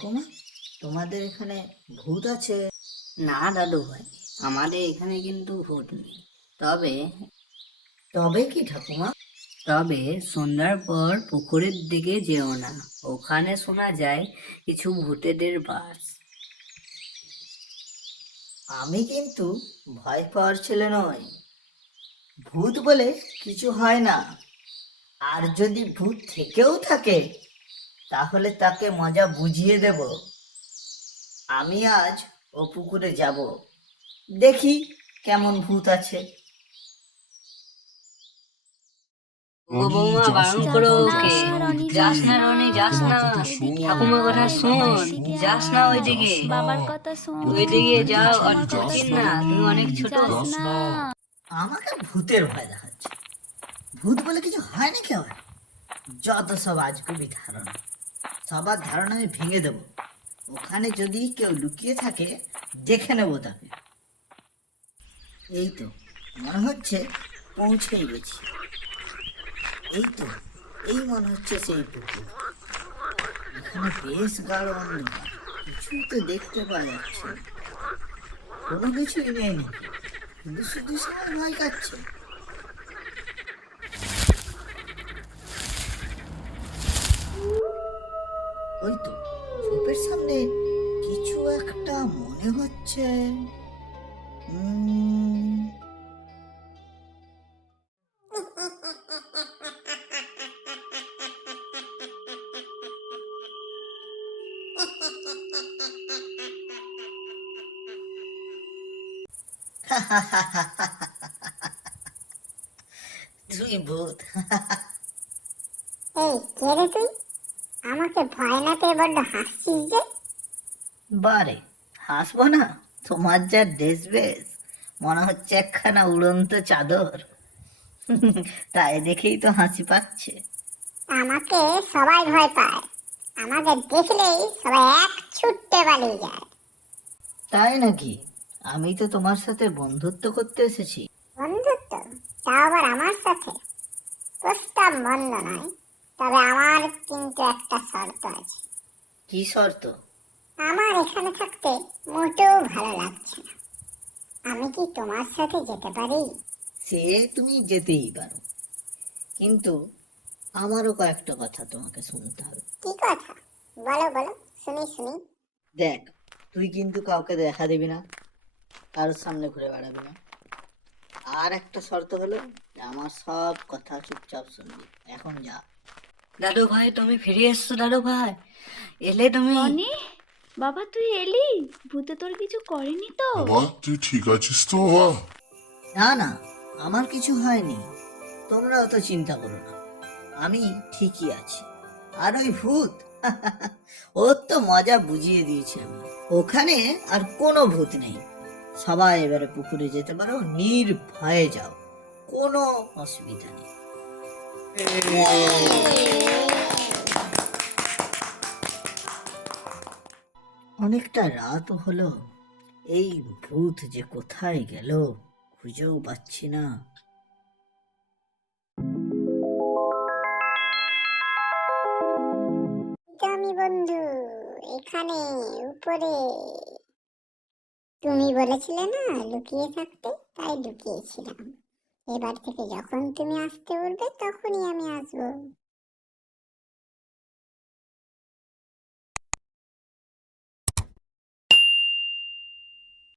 ঠাকুমা, তোমাদের এখানে ভূত আছে? না দাদু ভাই, আমাদের এখানে কিন্তু ভূত নেই। তবে তবে কি ঠাকুমা? তবে সন্ধ্যার পর পুকুরের দিকে যেও না, ওখানে শোনা যায় কিছু ভূতেদের বাস। আমি কিন্তু ভয় পাওয়ার ছেলে নই। ভূত বলে কিছু হয় না। আর যদি ভূত থেকেও থাকে তাহলে তাকে মজা বুঝিয়ে দেব। আমি আজ ও পুকুরে যাব, দেখি কেমন ভূত আছে। ও বৌমা, বারণ করো ওকে। যাস না রনি, যাস না। ঠাকুমার কথা শোন, যাস না ওইদিকে। বাবার কথা শোন, ওইদিকে যাও আর আমার কথা ঢুকিস শোন, না, তুমি অনেক ছোট। যাস না। আমাকে ভূতের ভয় দেখাচ্ছে? ভূত বলে কিছু হয় নাকি আবার? যত সব আজগুবি ধারণা। সবার ধারণা আমি ভেঙে দেব। ওখানে যদি কেউ লুকিয়ে থাকে দেখে নেব তাকে। এই তো মনে হচ্ছে পৌঁছেই গেছি। এই তো, এই মনে হচ্ছে সেই পুকুর। এখানে বেশ গাঢ় অন্ধকার, কিছুই তো দেখতে পাওয়া যাচ্ছে না। কোনো কিছুই নেই নাকি? শুধু শুধু সবাই ভয় কাচ্ছে। ওই তো ঝোপের সামনে কিছু একটা মনে হচ্ছে। উম, তুই ভূত? এই কে রে তুই? আমাকে ভয় না পেয়ে বড্ড হাসছিস যে। বারে, হাসবো না? তোমার যা ড্রেস বেশ, মনে হচ্ছে একখানা উড়ন্ত চাদর। তাই দেখেই তো হাসি পাচ্ছে। আমাকে সবাই ভয় পায়, আমাকে দেখলেই সবাই এক ছুটতে পালিয়ে যায়। তাই নাকি? আমি তো তোমার সাথে বন্ধুত্ব করতে এসেছি। বন্ধুত্ব? তাও আবার আমার সাথে? প্রস্তাব মন্দ নয়, তবে আমার কিন্তু একটা শর্ত আছে। কি শর্ত? আমার এখানে থাকতে মোটেও ভালো লাগছে না। আমি কি তোমার সাথে যেতে পারি? সে তুমি যেতেই পারো, কিন্তু আমারও কয়েকটা কথা তোমাকে শুনতে হবে। কি কথা? বলো বলো, শুনি শুনি। দেখ, তুই কিন্তু কাউকে দেখা দিবি না, কারোর সামনে ঘুরে বেড়াবি না। আর একটা শর্ত হলো যে আমার সব কথা চুপচাপ শুনবি। এখন যা। দাদু ভাই, তুমি ফিরে এসছো দাদু ভাই, এলে তুমি? রনি, বাবা তুই এলি? ভূতে তোর কিছু করেনি তো? বাবা, তুই ঠিক আছিস তো বাবা? না না, আমার কিছু হয়নি, তোমরা অত চিন্তা করো না। আমি ঠিকই আছি। আর ওই ভূত, ওর তো মজা বুঝিয়ে দিয়েছি আমি। ওখানে আর কোনো ভূত নেই। সবাই এবারে পুকুরে যেতে পারো, নির্ভয়ে যাও, কোনো অসুবিধা নেই। অনেকটা রাত হলো, এই ভূত যে কোথায় গেল খুঁজেও পাচ্ছি না। তো আমি বন্ধু, এখানে উপরে। তুমি বলেছিলে না লুকিয়ে থাকতে, তাই লুকিয়েছিলাম। এবার থেকে যখন তুমি আসতে বলবে তখনই আমি আসবো।